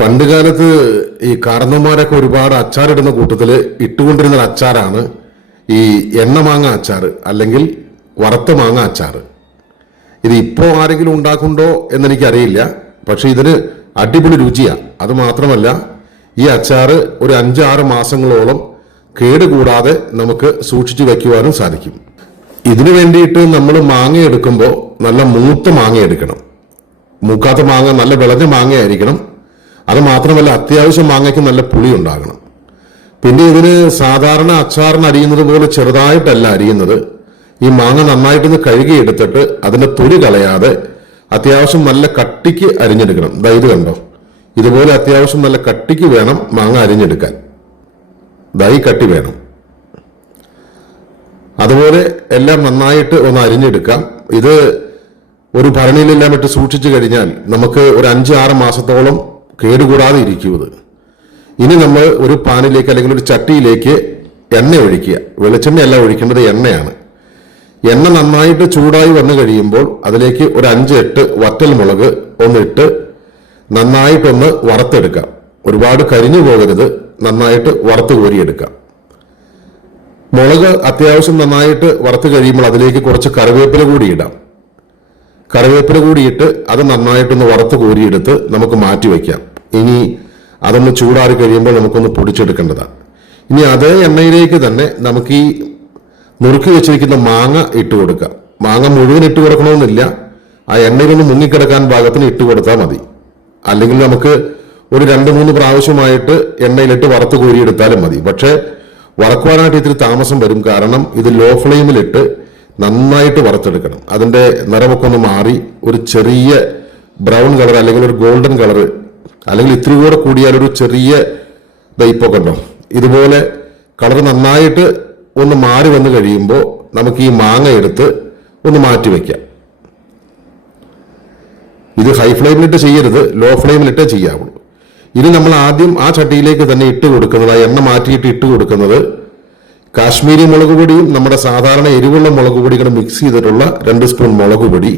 പണ്ട് കാലത്ത് ഈ കാരണന്മാരൊക്കെ ഒരുപാട് അച്ചാറിടുന്ന കൂട്ടത്തിൽ ഇട്ടുകൊണ്ടിരുന്ന അച്ചാറാണ് ഈ എണ്ണ മാങ്ങ അച്ചാറ് അല്ലെങ്കിൽ വറുത്ത മാങ്ങ അച്ചാറ് ഇത് ഇപ്പോൾ ആരെങ്കിലും ഉണ്ടാക്കുന്നുണ്ടോ എന്നെനിക്കറിയില്ല. പക്ഷെ ഇതിന് അടിപൊളി രുചിയാണ് അത് മാത്രമല്ല ഈ അച്ചാറ് ഒരു അഞ്ചാറ് മാസങ്ങളോളം കേടുകൂടാതെ നമുക്ക് സൂക്ഷിച്ചു വയ്ക്കുവാനും സാധിക്കും. ഇതിനു വേണ്ടിയിട്ട് നമ്മൾ മാങ്ങ എടുക്കുമ്പോൾ നല്ല മൂത്ത മാങ്ങ എടുക്കണം. മൂക്കാത്ത മാങ്ങ നല്ല വിളഞ്ഞ മാങ്ങയായിരിക്കണം. അത് മാത്രമല്ല അത്യാവശ്യം മാങ്ങയ്ക്ക് നല്ല പുളി ഉണ്ടാകണം. പിന്നെ ഇതിന് സാധാരണ അച്ചാറിന് അരിയുന്നത് പോലെ ചെറുതായിട്ടല്ല അരിയുന്നത്. ഈ മാങ്ങ നന്നായിട്ടൊന്ന് കഴുകിയെടുത്തിട്ട് അതിന്റെ തൊലി കളയാതെ അത്യാവശ്യം നല്ല കട്ടിക്ക് അരിഞ്ഞെടുക്കണം. ഇത് കണ്ടോ? ഇതുപോലെ അത്യാവശ്യം നല്ല കട്ടിക്ക് വേണം മാങ്ങ അരിഞ്ഞെടുക്കാൻ. ദൈ കട്ടി വേണം. അതുപോലെ എല്ലാം നന്നായിട്ട് ഒന്ന് അരിഞ്ഞെടുക്കാം. ഇത് ഒരു ഭരണിയിലെല്ലാം ഇട്ട് സൂക്ഷിച്ചു കഴിഞ്ഞാൽ നമുക്ക് ഒരു അഞ്ച് ആറ് മാസത്തോളം കേടുകൂടാതെ ഇരിക്കും ഇനി നമ്മൾ ഒരു പാനിലേക്ക് അല്ലെങ്കിൽ ഒരു ചട്ടിയിലേക്ക് എണ്ണ ഒഴിക്കുക. വെളിച്ചെണ്ണയല്ല ഒഴിക്കേണ്ടത് എണ്ണയാണ്. എണ്ണ നന്നായിട്ട് ചൂടായി വന്നു കഴിയുമ്പോൾ അതിലേക്ക് ഒരു അഞ്ച് എട്ട് വറ്റൽ മുളക് ഒന്നിട്ട് നന്നായിട്ടൊന്ന് വറുത്തെടുക്കാം ഒരുപാട് കരിഞ്ഞു പോകരുത്. നന്നായിട്ട് വറുത്ത് കോരിയെടുക്കാം മുളക് അത്യാവശ്യം നന്നായിട്ട് വറുത്ത് കഴിയുമ്പോൾ അതിലേക്ക് കുറച്ച് കറിവേപ്പില കൂടി ഇടാം. കറിവേപ്പില കൂടിയിട്ട് അത് നന്നായിട്ടൊന്ന് വറുത്ത് കോരിയെടുത്ത് നമുക്ക് മാറ്റി വയ്ക്കാം. ഇനി അതൊന്ന് ചൂടാറി കഴിയുമ്പോൾ നമുക്കൊന്ന് പൊടിച്ചെടുക്കേണ്ടതാണ്. ഇനി അതേ എണ്ണയിലേക്ക് തന്നെ നമുക്ക് ഈ നുറുക്കി വെച്ചിരിക്കുന്ന മാങ്ങ ഇട്ട് കൊടുക്കാം. മാങ്ങ മുഴുവൻ ഇട്ട് കൊടുക്കണമെന്നില്ല. ആ എണ്ണയിലൊന്ന് മുങ്ങിക്കിടക്കാൻ പാകത്തിന് ഇട്ട് കൊടുത്താൽ മതി. അല്ലെങ്കിൽ നമുക്ക് ഒരു രണ്ട് മൂന്ന് പ്രാവശ്യമായിട്ട് എണ്ണയിലിട്ട് വറുത്ത് കോരിയെടുത്താലും മതി. പക്ഷേ വറക്കുവാനായിട്ട് ഇത്തിരി താമസം വരും. കാരണം ഇത് ലോ ഫ്ലെയിമിലിട്ട് നന്നായിട്ട് വറുത്തെടുക്കണം. അതിന്റെ നിറമൊക്കെ ഒന്ന് മാറി ഒരു ചെറിയ ബ്രൗൺ കളർ അല്ലെങ്കിൽ ഒരു ഗോൾഡൻ കളർ അല്ലെങ്കിൽ ഇത്തിരി കൂടെ കൂടിയാൽ ഒരു ചെറിയ ദൈപ്പൊക്കെ ഉണ്ടോ ഇതുപോലെ കളർ നന്നായിട്ട് ഒന്ന് മാറി വന്നു കഴിയുമ്പോൾ നമുക്ക് ഈ മാങ്ങ എടുത്ത് ഒന്ന് മാറ്റി വയ്ക്കാം ഇത് ഹൈ ഫ്ലെയിമിലിട്ട് ചെയ്യരുത് ലോ ഫ്ലെയിമിലിട്ടേ ചെയ്യാവുള്ളൂ. ഇനി നമ്മൾ ആദ്യം ആ ചട്ടിയിലേക്ക് തന്നെ ഇട്ട് കൊടുക്കുന്നത് ആ എണ്ണ മാറ്റിയിട്ട് ഇട്ട് കൊടുക്കുന്നത് കാശ്മീരി മുളക് പൊടിയും നമ്മുടെ സാധാരണ എരിവുള്ള മുളക് പൊടി കൂടെ മിക്സ് ചെയ്തിട്ടുള്ള രണ്ട് സ്പൂൺ മുളക് പൊടി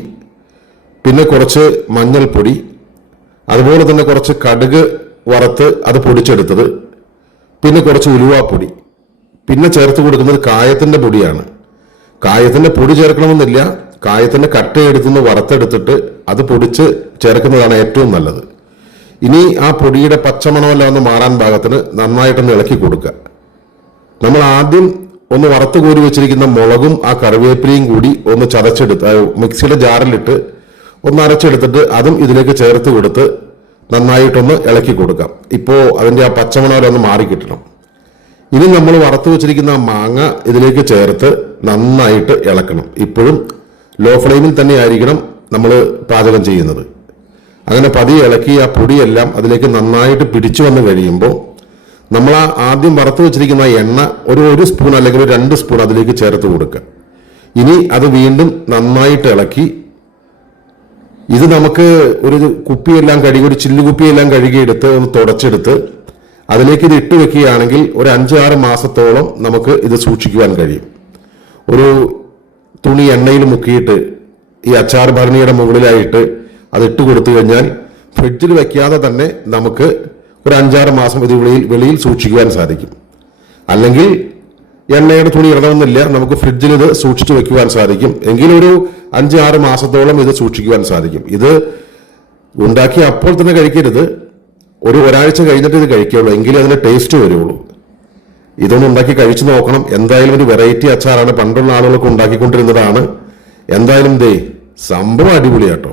പിന്നെ കുറച്ച് മഞ്ഞൾപ്പൊടി അതുപോലെ തന്നെ കുറച്ച് കടുക് വറുത്ത് അത് പൊടിച്ചെടുത്തത്. പിന്നെ കുറച്ച് ഉലുവാപ്പൊടി. പിന്നെ ചേർത്ത് കൊടുക്കുന്നത് കായത്തിന്റെ പൊടിയാണ്. കായത്തിന്റെ പൊടി ചേർക്കണമെന്നില്ല. കായത്തിന്റെ കട്ടയെടുത്തുനിന്ന് വറുത്തെടുത്തിട്ട് അത് പൊടിച്ച് ചേർക്കുന്നതാണ് ഏറ്റവും നല്ലത്. ഇനി ആ പൊടിയുടെ പച്ചമണമെല്ലാം ഒന്ന് മാറാൻ പാകത്തിന് നന്നായിട്ടൊന്ന് ഇളക്കി കൊടുക്കുക. നമ്മൾ ആദ്യം ഒന്ന് വറുത്ത് കോരി വെച്ചിരിക്കുന്ന മുളകും ആ കറിവേപ്പിലയും കൂടി ഒന്ന് ചതച്ചെടുത്ത് മിക്സിയുടെ ജാറിലിട്ട് ഒന്ന് അരച്ചെടുത്തിട്ട് അതും ഇതിലേക്ക് ചേർത്ത് കൊടുത്ത് നന്നായിട്ടൊന്ന് ഇളക്കി കൊടുക്കാം. ഇപ്പോൾ അതിന്റെ ആ പച്ചമണവരൊന്ന് മാറി കിട്ടണം. ഇനി നമ്മൾ വറുത്ത് വെച്ചിരിക്കുന്ന മാങ്ങ ഇതിലേക്ക് ചേർത്ത് നന്നായിട്ട് ഇളക്കണം. ഇപ്പോഴും ലോ ഫ്ലെയിമിൽ തന്നെ ആയിരിക്കണം നമ്മൾ പാചകം ചെയ്യുന്നത്. അങ്ങനെ പതിയെ ഇളക്കി ആ പൊടിയെല്ലാം അതിലേക്ക് നന്നായിട്ട് പിടിച്ചു വന്ന് കഴിയുമ്പോൾ നമ്മൾ ആ ആദ്യം വറുത്ത് വെച്ചിരിക്കുന്ന എണ്ണ ഒരു ഒരു സ്പൂൺ അല്ലെങ്കിൽ ഒരു രണ്ട് സ്പൂൺ അതിലേക്ക് ചേർത്ത് കൊടുക്കുക. ഇനി അത് വീണ്ടും നന്നായിട്ട് ഇളക്കി ഇത് നമുക്ക് ഒരു കുപ്പിയെല്ലാം കഴുകി ഒരു ചില്ലുകുപ്പിയെല്ലാം കഴുകിയെടുത്ത് ഒന്ന് തുടച്ചെടുത്ത് അതിലേക്ക് ഇത് ഇട്ട് വെക്കുകയാണെങ്കിൽ ഒരു അഞ്ചാറ് മാസത്തോളം നമുക്ക് ഇത് സൂക്ഷിക്കുവാൻ കഴിയും. ഒരു തുണി എണ്ണയിൽ മുക്കിയിട്ട് ഈ അച്ചാർ ഭരണിയുടെ മുകളിലായിട്ട് അത് ഇട്ട് കൊടുത്തു കഴിഞ്ഞാൽ ഫ്രിഡ്ജിൽ വെക്കാതെ തന്നെ നമുക്ക് ഒരു അഞ്ചാറ് മാസം ഇത് വെളിയിൽ വെളിയിൽ സൂക്ഷിക്കുവാൻ സാധിക്കും. അല്ലെങ്കിൽ എണ്ണയുടെ തുണി ഇടണമെന്നില്ല. നമുക്ക് ഫ്രിഡ്ജിൽ ഇത് സൂക്ഷിച്ചു വെക്കുവാൻ സാധിക്കും. എങ്കിലും ഒരു അഞ്ച് ആറ് മാസത്തോളം ഇത് സൂക്ഷിക്കുവാൻ സാധിക്കും. ഇത് ഉണ്ടാക്കി അപ്പോൾ തന്നെ കഴിക്കരുത്. ഒരു ഒരാഴ്ച കഴിഞ്ഞിട്ട് ഇത് കഴിക്കുള്ളൂ. എങ്കിലേ അതിന് ടേസ്റ്റ് വരുള്ളൂ. ഇതൊന്നും ഉണ്ടാക്കി കഴിച്ചു നോക്കണം. എന്തായാലും ഒരു വെറൈറ്റി അച്ചാറാണ് പണ്ടുള്ള ആളുകളൊക്കെ ഉണ്ടാക്കിക്കൊണ്ടിരുന്നതാണ്. എന്തായാലും ദേ സംഭവം അടിപൊളിയാട്ടോ.